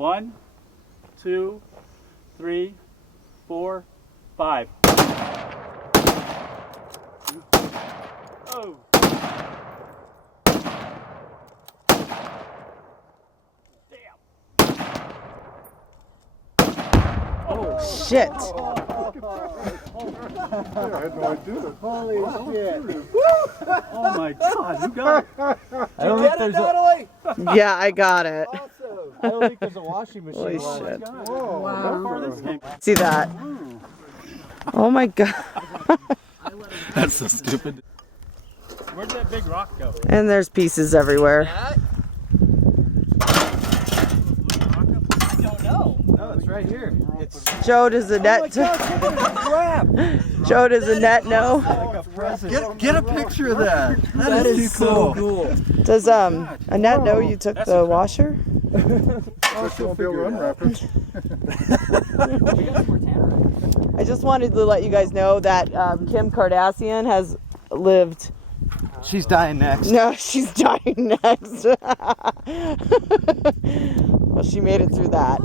1, 2, 3, 4, 5. Oh. Oh, shit. I had no idea. Holy shit. Oh my God, you got it. I don't think there's a... Yeah, I got it. Awesome. I don't think there's a washing machine Holy left. shit. Whoa. Wow. How far this came. See that? Oh my God. That's so stupid. Where'd that big rock go? And there's pieces everywhere. I don't know. No, it's right here. It's... Joe, does the net... Joe, does the net know? Get a picture of that. That is so cool. Does Annette know you took the washer? Oh, she won't be able to unwrap it. I just wanted to let you guys know that Kim Kardashian has lived... She's dying next. No, she's dying next. Well, she made it through that.